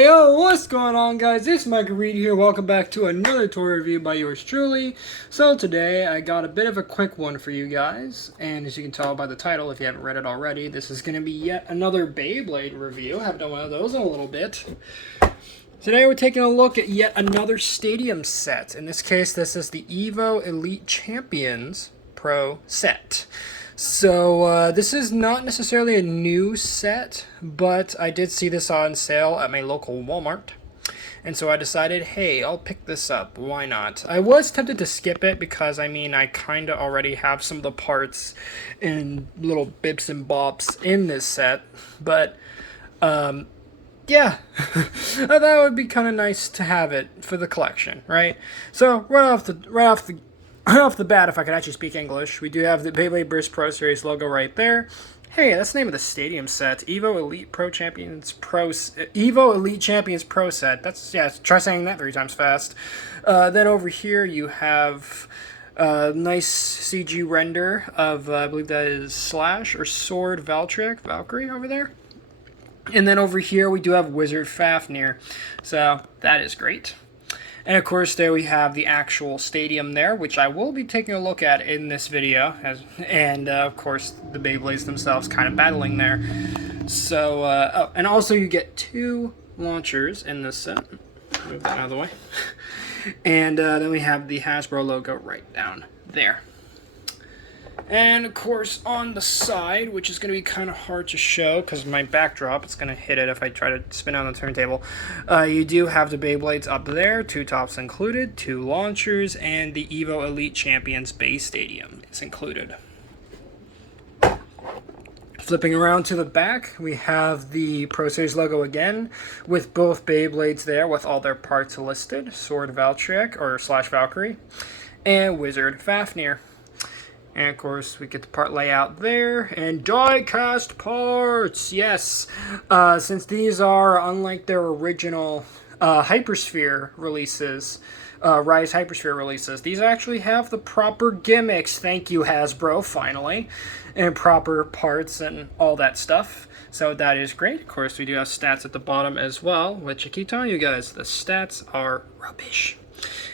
Hey yo, what's going on guys? It's MRGang here. Welcome back to another toy review by yours truly. So today I got a bit of a quick one for you guys. And as you can tell by the title, if you haven't read it already, this is going to be yet another Beyblade review. I haven't done one of those in a little bit. Today we're taking a look at yet another stadium set. In this case, this is the Evo Elite Champions Pro set. So this is not necessarily a new set, but I did see this on sale at my local Walmart. And so I decided, hey, I'll pick this up. Why not? I was tempted to skip it because, I mean, I kind of already have some of the parts and little bips and bops in this set. But, yeah, I thought it would be kind of nice to have it for the collection, right? So, right off the bat, if I could actually speak English, we do have the Beyblade Burst Pro Series logo right there. Hey, that's the name of the stadium set. Evo Elite Champions Pro set. That's, yeah, try saying that 3 times fast. Then over here you have a nice CG render of, I believe that is Slash or Sword Valkyrie over there. And then over here we do have Wizard Fafnir. So that is great. And of course, there we have the actual stadium there, which I will be taking a look at in this video. And of course, the Beyblades themselves kind of battling there. So, oh, and also you get 2 launchers in this set. Move that out of the way. And then we have the Hasbro logo right down there. And of course, on the side, which is going to be kind of hard to show because my backdrop, it's going to hit it if I try to spin on the turntable. You do have the Beyblades up there, 2 tops included, 2 launchers, and the Evo Elite Champions Base Stadium is included. Flipping around to the back, we have the Pro Series logo again, with both Beyblades there with all their parts listed, Sword Valkyrie or Slash Valkyrie, and Wizard Fafnir. And of course, we get the part layout there, and die-cast parts, yes! Since these are, unlike their original Hypersphere releases, Rise Hypersphere releases, these actually have the proper gimmicks, thank you Hasbro, finally, and proper parts and all that stuff. So that is great. Of course, we do have stats at the bottom as well, which I keep telling you guys, the stats are rubbish.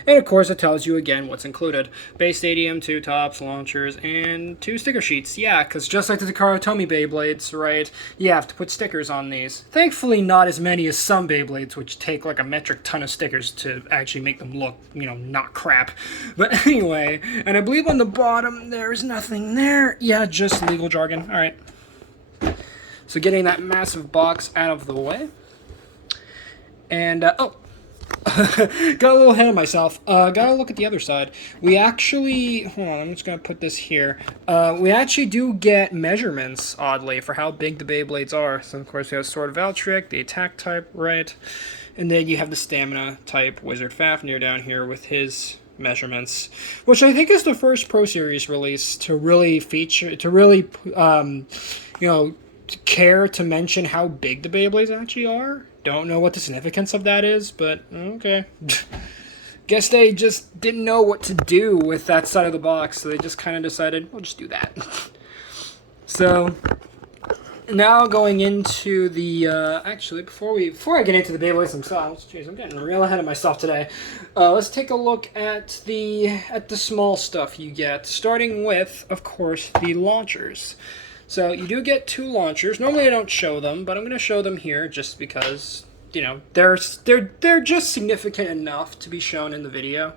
And of course, it tells you again what's included. Base Stadium, 2 tops, launchers, and 2 sticker sheets. Yeah, because just like the Takara Tomy Beyblades, right, you have to put stickers on these. Thankfully, not as many as some Beyblades, which take like a metric ton of stickers to actually make them look, you know, not crap. But anyway, and I believe on the bottom, there's nothing there. Yeah, just legal jargon. All right. So getting that massive box out of the way. And, oh. Got a little ahead of myself. Gotta look at the other side. We actually, hold on, I'm just gonna put this here. We actually do get measurements, oddly, for how big the Beyblades are. So of course we have Sword Valkyrie, the attack type, right? And then you have the stamina type Wizard Fafnir down here with his measurements, which I think is the first Pro Series release to really feature, to really, you know, care to mention how big the Beyblades actually are. Don't know what the significance of that is, but okay. Guess they just didn't know what to do with that side of the box, so they just kind of decided, we'll just do that. So, now going into the, actually, before I get into the Beyblades themselves, jeez, I'm getting real ahead of myself today. Let's take a look at the small stuff you get, starting with, of course, the launchers. So you do get 2 launchers. Normally I don't show them, but I'm going to show them here just because, you know, they're just significant enough to be shown in the video.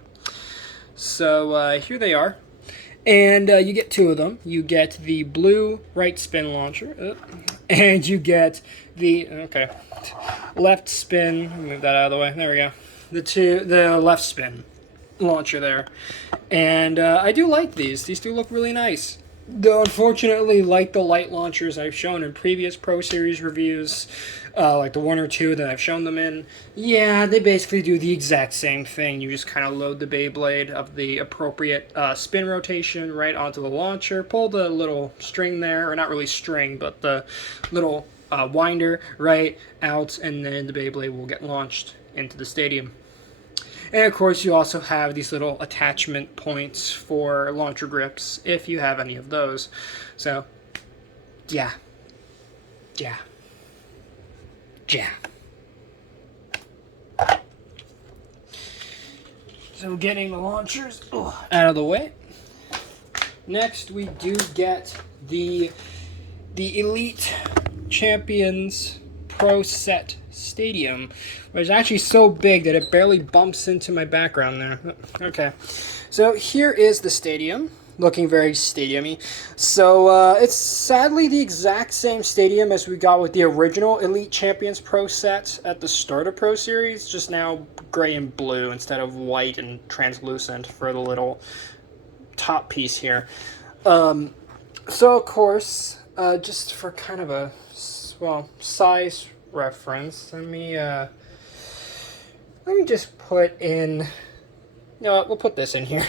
So here they are. And you get 2 of them. You get the blue right spin launcher, and you get the, okay, left spin. Move that out of the way. There we go. The left spin launcher there. And I do like these. These do look really nice. Though, unfortunately, like the light launchers I've shown in previous Pro Series reviews, like the 1 or 2 that I've shown them in, yeah, they basically do the exact same thing. You just kind of load the Beyblade of the appropriate spin rotation right onto the launcher, pull the little string there, or not really string, but the little winder right out, and then the Beyblade will get launched into the stadium. And of course you also have these little attachment points for launcher grips if you have any of those. So yeah. So getting the launchers out of the way. Next, we do get the Elite Champions Pro Set Stadium, which is actually so big that it barely bumps into my background there. Okay, so here is the stadium, looking very stadium-y. So it's sadly the exact same stadium as we got with the original Elite Champions Pro Set at the start of Pro Series, just now gray and blue instead of white and translucent for the little top piece here. So of course, just for kind of a, well, size reference, let me just put in, we'll put this in here.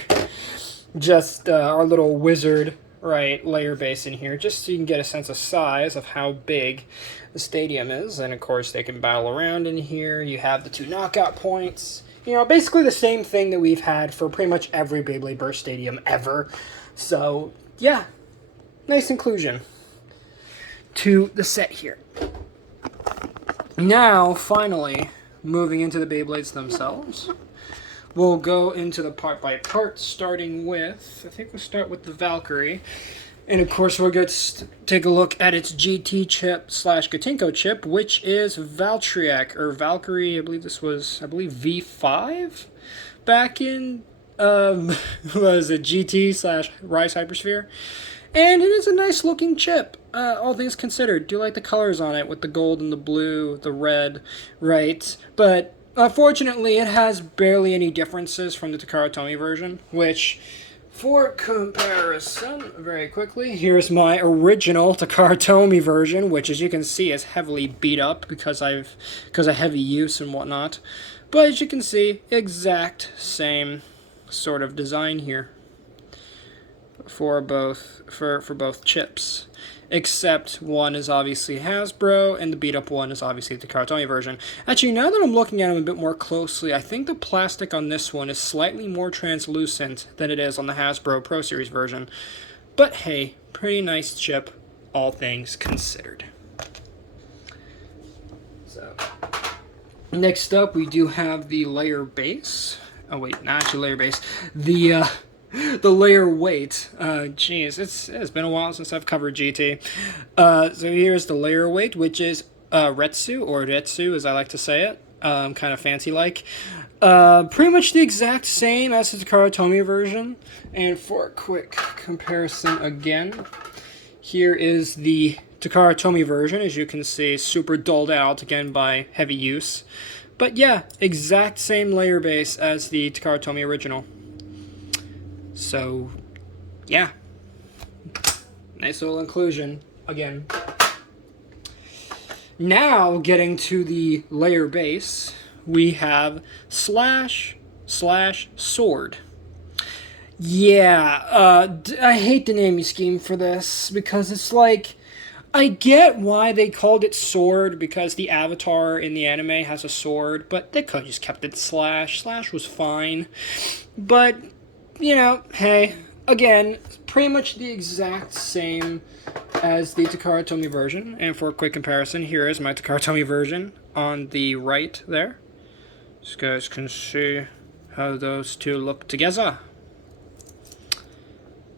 Just our little wizard, right, layer base in here, just so you can get a sense of size of how big the stadium is. And of course they can battle around in here. You have the 2 knockout points. You know, basically the same thing that we've had for pretty much every Beyblade Burst stadium ever. So, yeah, nice inclusion to the set here. Now, finally, moving into the Beyblades themselves. We'll go into the part by part, starting with, I think we'll start with the Valkyrie. And of course, we'll take a look at its GT chip / Gatinko chip, which is Valtryek, or Valkyrie, I believe this was, V5? Back in, was it GT / Rise Hypersphere? And it is a nice looking chip, all things considered. Do like the colors on it with the gold and the blue, the red, right? But unfortunately, it has barely any differences from the Takara Tomy version, which, for comparison, very quickly, here's my original Takara Tomy version, which, as you can see, is heavily beat up because of heavy use and whatnot. But as you can see, exact same sort of design here for both chips, except one is obviously Hasbro and the beat up one is obviously the Takara Tomy version. Actually, now that I'm looking at them a bit more closely, I think the plastic on this one is slightly more translucent than it is on the Hasbro Pro Series version. But hey, pretty nice chip, all things considered. So, next up we do have the layer base. Oh wait, not actually layer base. The layer weight. Geez, it's been a while since I've covered GT. So here's the layer weight, which is Retsu, or Retsu as I like to say it. Kind of fancy like. Pretty much the exact same as the Takara Tomy version. And for a quick comparison again, here is the Takara Tomy version. As you can see, super dulled out again by heavy use. But yeah, exact same layer base as the Takara Tomy original. So, yeah. Nice little inclusion, again. Now, getting to the layer base, we have slash sword. Yeah, I hate the naming scheme for this, because it's like, I get why they called it sword, because the avatar in the anime has a sword, but they could have just kept it slash. Slash was fine. But, you know, hey, again, pretty much the exact same as the Takara Tomy version. And for a quick comparison, here is my Takara Tomy version on the right there. So you guys can see how those two look together.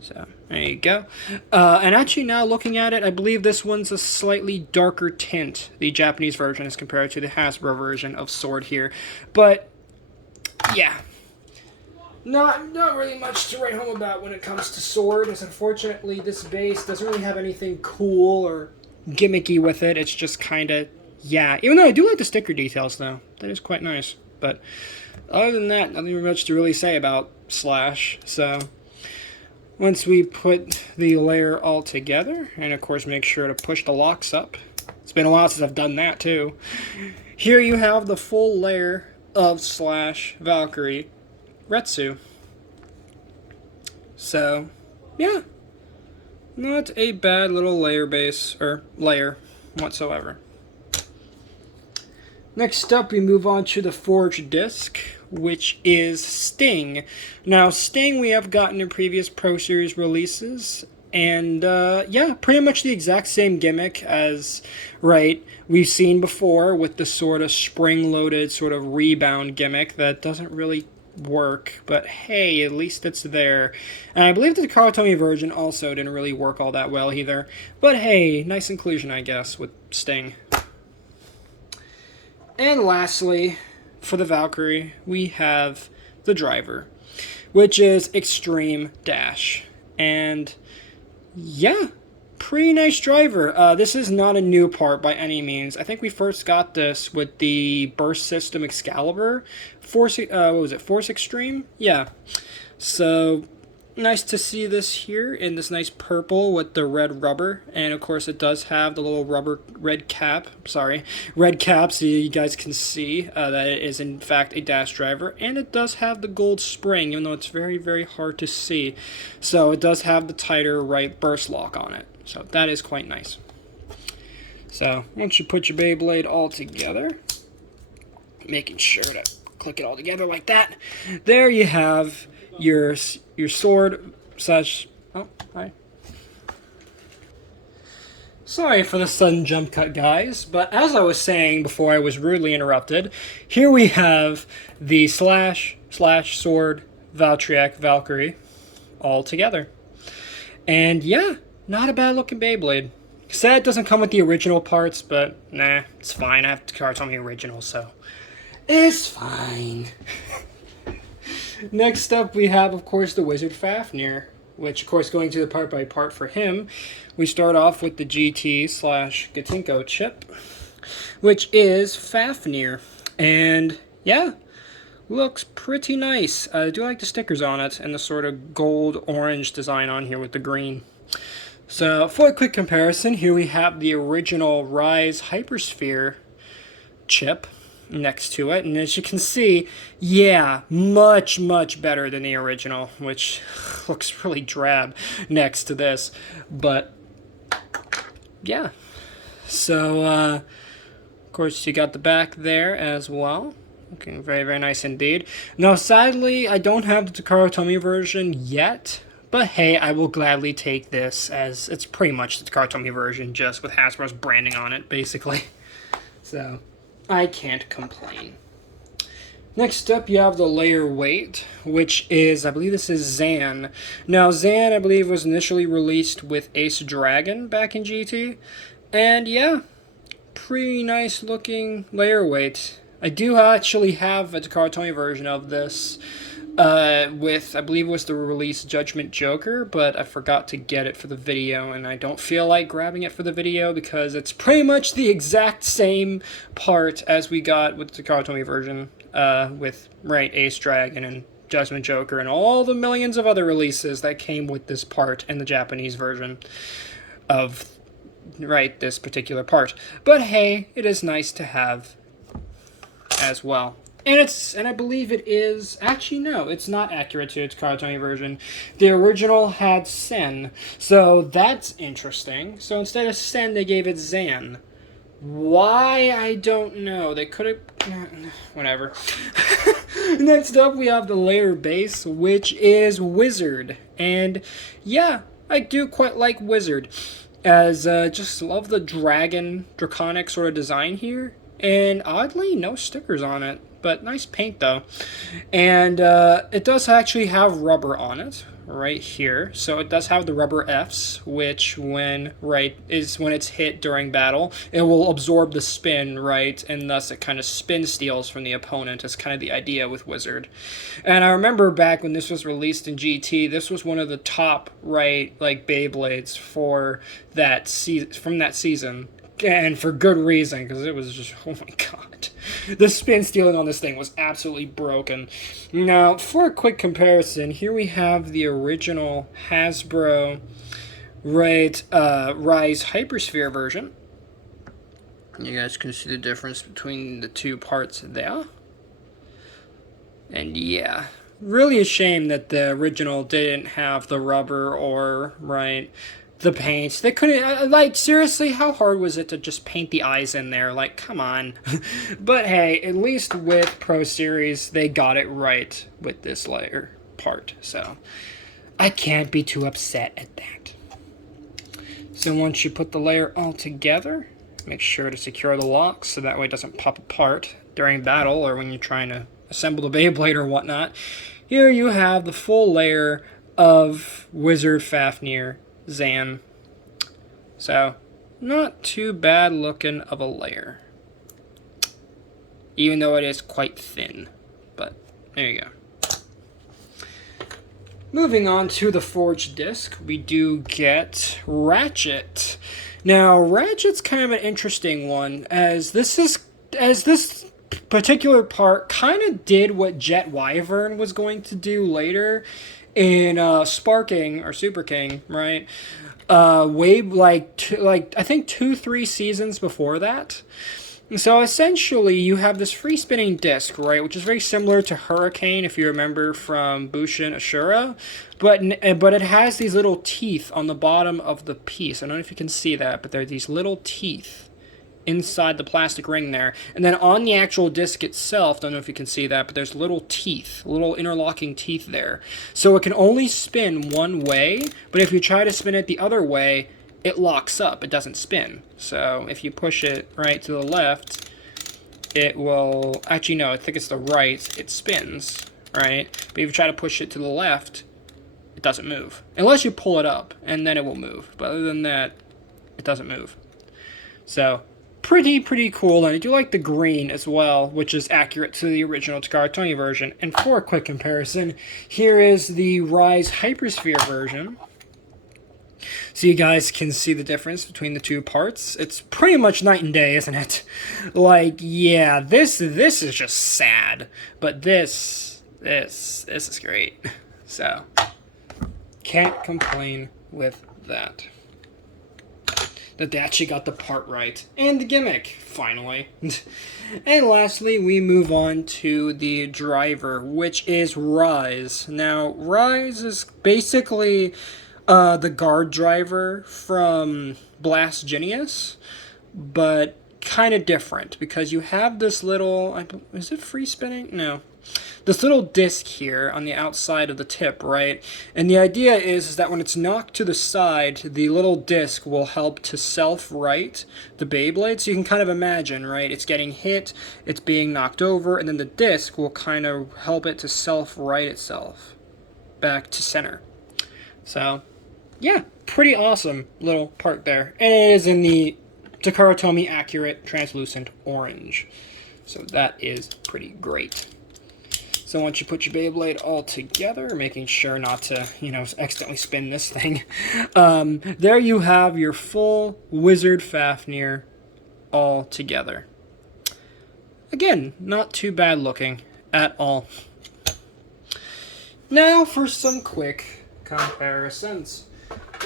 So, there you go. And actually now looking at it, I believe this one's a slightly darker tint, the Japanese version, as compared to the Hasbro version of Sword here. But, yeah. Not really much to write home about when it comes to Sword, as unfortunately this base doesn't really have anything cool or gimmicky with it. It's just kind of, yeah. Even though I do like the sticker details, though. That is quite nice. But other than that, nothing much to really say about Slash. So, once we put the layer all together, and of course make sure to push the locks up. It's been a while since I've done that, too. Here you have the full layer of Slash Valkyrie Retsu. So, yeah. Not a bad little layer base, or layer, whatsoever. Next up, we move on to the forged disc, which is Sting. Now, Sting we have gotten in previous Pro Series releases, and yeah, pretty much the exact same gimmick as, right, we've seen before with the sort of spring-loaded sort of rebound gimmick that doesn't really work, but hey, at least it's there. And I believe the Karatomi version also didn't really work all that well either. But hey, nice inclusion, I guess, with Sting. And lastly, for the Valkyrie, we have the driver, which is Extreme Dash. And yeah, pretty nice driver. This is not a new part by any means. I think we first got this with the Burst System Excalibur. Force, what was it? Force Extreme? Yeah. So, nice to see this here in this nice purple with the red rubber. And of course it does have the little red cap so you guys can see that it is in fact a dash driver. And it does have the gold spring, even though it's very, very hard to see. So it does have the tighter right burst lock on it. So that is quite nice. So once you put your Beyblade all together, making sure to click it all together like that, there you have your sword slash... Oh, hi. Sorry for the sudden jump cut, guys, but as I was saying before I was rudely interrupted, here we have the slash sword Valkyrie all together. And yeah, not a bad looking Beyblade. Sad it doesn't come with the original parts, but nah, it's fine. I have the cards on the original, so it's fine. Next up, we have, of course, the Wizard Fafnir, which, of course, going to the part by part for him, we start off with the GT/Gatinko chip, which is Fafnir. And yeah, looks pretty nice. I do like the stickers on it and the sort of gold-orange design on here with the green. So, for a quick comparison, here we have the original Rise Hypersphere chip next to it, and as you can see, yeah, much better than the original, which looks really drab next to this, but yeah. So of course you got the back there as well, looking very, very nice indeed. Now sadly I don't have the Takara version yet, but hey, I will gladly take this, as it's pretty much the Takara version just with Hasbro's branding on it basically. So I can't complain. Next up, you have the layer weight, which is, I believe this is Zan. Now, Zan, I believe, was initially released with Ace Dragon back in GT. And yeah, pretty nice looking layer weight. I do actually have a Takara version of this with, I believe it was the release Judgment Joker, but I forgot to get it for the video, and I don't feel like grabbing it for the video because it's pretty much the exact same part as we got with the Takara version with Ace Dragon and Judgment Joker and all the millions of other releases that came with this part in the Japanese version of this particular part. But hey, it is nice to have as well. And I believe it is, actually no, it's not accurate to its Karatomi version. The original had Sen, so that's interesting. So instead of Sen, they gave it Zan. Why? I don't know. They could have... whatever. Next up, we have the layer base, which is Wizard. And yeah, I do quite like Wizard, as just love the dragon, draconic sort of design here. And oddly, no stickers on it. But nice paint though. And it does actually have rubber on it right here. So it does have the rubber Fs, which when it's hit during battle, it will absorb the spin, and thus it kind of spin steals from the opponent. Is kind of the idea with Wizard. And I remember back when this was released in GT, this was one of the top Beyblades for that from that season. And for good reason, because it was just, oh my god. The spin stealing on this thing was absolutely broken. Now, for a quick comparison, here we have the original Hasbro Rise Hypersphere version. You guys can see the difference between the two parts there. And yeah, really a shame that the original didn't have the rubber or, the paint. They couldn't, seriously, how hard was it to just paint the eyes in there? Come on. But hey, at least with Pro Series, they got it right with this layer part. So, I can't be too upset at that. So once you put the layer all together, make sure to secure the locks so that way it doesn't pop apart during battle or when you're trying to assemble the Beyblade or whatnot. Here you have the full layer of Wizard, Fafnir, Zan. So, not too bad looking of a layer. Even though it is quite thin. But, there you go. Moving on to the forged disc, we do get Ratchet. Now, Ratchet's kind of an interesting one, as this particular part kind of did what Jet Wyvern was going to do later in Sparking or Super King, right? Way I think 2-3 seasons before that. So essentially, you have this free spinning disc, right, which is very similar to Hurricane, if you remember from Bushin Ashura, but it has these little teeth on the bottom of the piece. I don't know if you can see that, but there are these little teeth inside the plastic ring there. And then on the actual disc itself, don't know if you can see that, but there's little teeth, little interlocking teeth there. So it can only spin one way, but if you try to spin it the other way, it locks up. It doesn't spin. So if you push it right to the left, it will... Actually, no, I think it's the right. It spins, right? But if you try to push it to the left, it doesn't move. Unless you pull it up, and then it will move. But other than that, it doesn't move. So, pretty cool. And I do like the green as well, which is accurate to the original Takara Tomy version. And for a quick comparison, here is the Rise Hypersphere version. So you guys can see the difference between the two parts. It's pretty much night and day, isn't it? Like, yeah, this is just sad. But this is great. So, can't complain with that. That they actually got the part right. And the gimmick, finally. And lastly, we move on to the driver, which is Rise. Now, Rise is basically the guard driver from Blast Genius, but kind of different, because you have this little... Is it free spinning? No. This little disc here on the outside of the tip, right? And the idea is that when it's knocked to the side, the little disc will help to self-right the Beyblade. So you can kind of imagine, right? It's getting hit, it's being knocked over, and then the disc will kind of help it to self-right itself back to center. So, yeah, pretty awesome little part there. And it is in the Takara Tomy Accurate Translucent Orange. So that is pretty great. So once you put your Beyblade all together, making sure not to, accidentally spin this thing, there you have your full Wizard Fafnir all together. Again, not too bad looking at all. Now for some quick comparisons.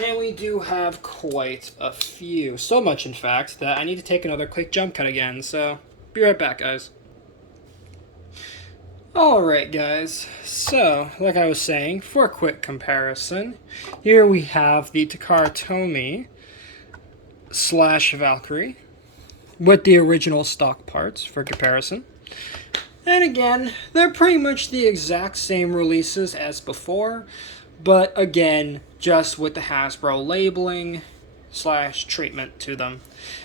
And we do have quite a few. So much, in fact, that I need to take another quick jump cut again. So, be right back, guys. Alright guys, so like I was saying, for a quick comparison, here we have the Takara Tomy / Valkyrie with the original stock parts for comparison. And again, they're pretty much the exact same releases as before, but again, just with the Hasbro labeling / treatment to them.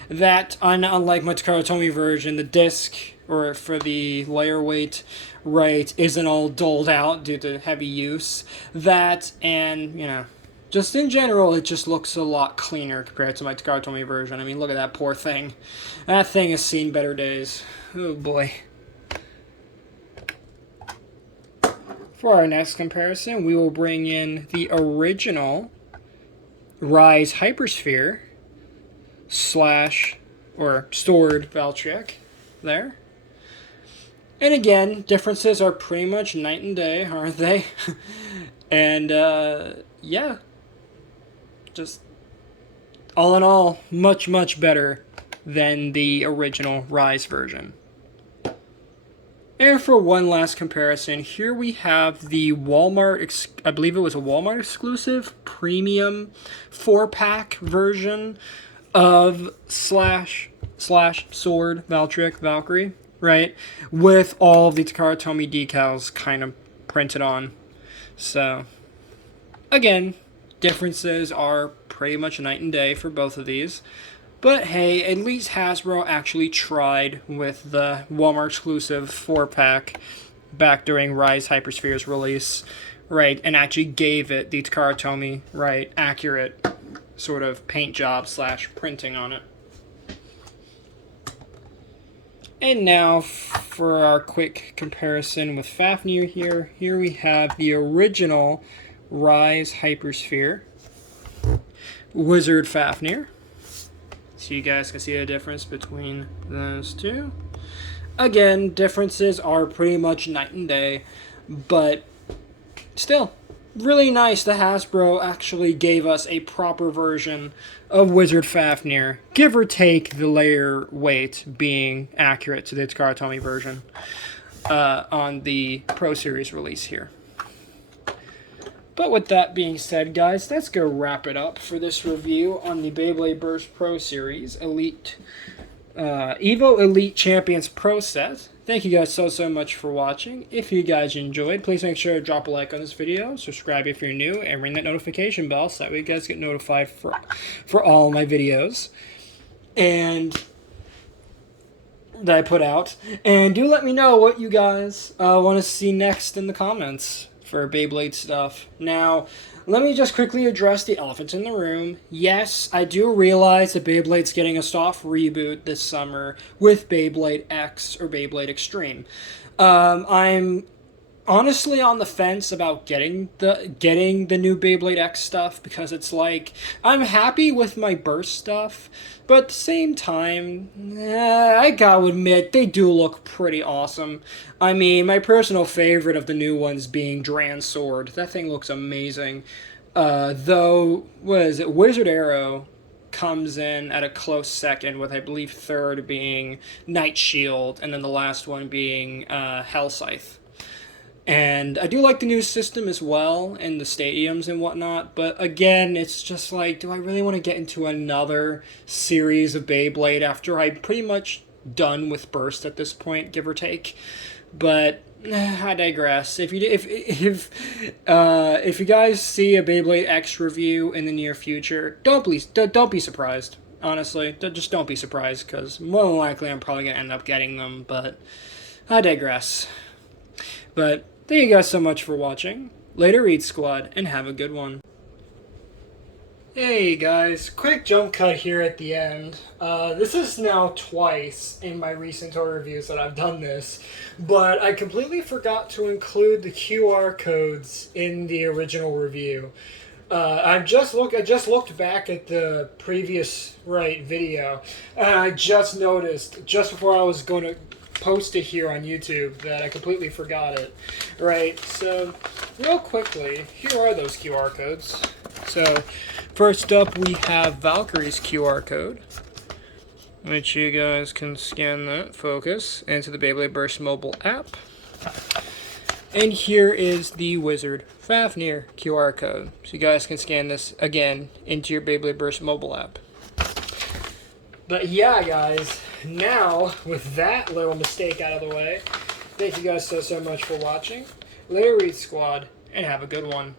That, unlike my Takara Tomy version, the disc, or for the layer weight, right, isn't all doled out due to heavy use. That, and, just in general, it just looks a lot cleaner compared to my Takara Tomy version. I mean, look at that poor thing. That thing has seen better days. Oh boy. For our next comparison, we will bring in the original Rise Hypersphere / or Sword Valtryek there. And again, differences are pretty much night and day, aren't they? And, yeah. Just, all in all, much better than the original Rise version. And for one last comparison, here we have the Walmart, I believe it was a Walmart exclusive, premium 4-pack version of / Sword Valtryek Valkyrie. Right, with all of the Takara Tomy decals kind of printed on. So, again, differences are pretty much night and day for both of these. But hey, at least Hasbro actually tried with the Walmart exclusive 4-pack back during Rise Hypersphere's release, right, and actually gave it the Takara Tomy, right, accurate sort of paint job / printing on it. And now for our quick comparison with Fafnir here. Here we have the original Rise Hypersphere Wizard Fafnir. So you guys can see the difference between those two. Again, differences are pretty much night and day, but still, really nice that Hasbro actually gave us a proper version of Wizard Fafnir, give or take the layer weight being accurate to the Takara Tomy version on the Pro Series release here. But with that being said, guys, let's go wrap it up for this review on the Beyblade Burst Pro Series Elite Evo Elite Champions Pro Set. Thank you guys so much for watching. If you guys enjoyed, please make sure to drop a like on this video, subscribe if you're new, and ring that notification bell so that way you guys get notified for all my videos and that I put out. And do let me know what you guys want to see next in the comments for Beyblade stuff. Now, let me just quickly address the elephant in the room. Yes, I do realize that Beyblade's getting a soft reboot this summer with Beyblade X or Beyblade Extreme. I'm honestly on the fence about getting the new Beyblade X stuff because it's like I'm happy with my Burst stuff, but at the same time, I gotta admit they do look pretty awesome. I mean, my personal favorite of the new ones being Dran's Sword. That thing looks amazing. Though, what is it? Wizard Arrow comes in at a close second, with I believe third being Night Shield, and then the last one being Hell Scythe. And I do like the new system as well, and the stadiums and whatnot, but again, it's just like, do I really want to get into another series of Beyblade after I'm pretty much done with Burst at this point, give or take? But I digress. If you guys see a Beyblade X review in the near future, don't be surprised. Honestly, just don't be surprised, because more than likely I'm probably gonna end up getting them. But I digress. But thank you guys so much for watching. Later, Read Squad, and have a good one. Hey guys, quick jump cut here at the end. This is now twice in my recent toy reviews that I've done this, but I completely forgot to include the QR codes in the original review. I just looked back at the previous video, and I just noticed just before I was going to post it here on YouTube that I completely forgot it. Right, so real quickly, here are those QR codes. So first up, we have Valkyrie's QR code, which you guys can scan that, focus, into the Beyblade Burst mobile app. And here is the Wizard Fafnir QR code. So you guys can scan this, again, into your Beyblade Burst mobile app. But yeah, guys, now, with that little mistake out of the way, thank you guys so much for watching. Later, Read Squad, and have a good one.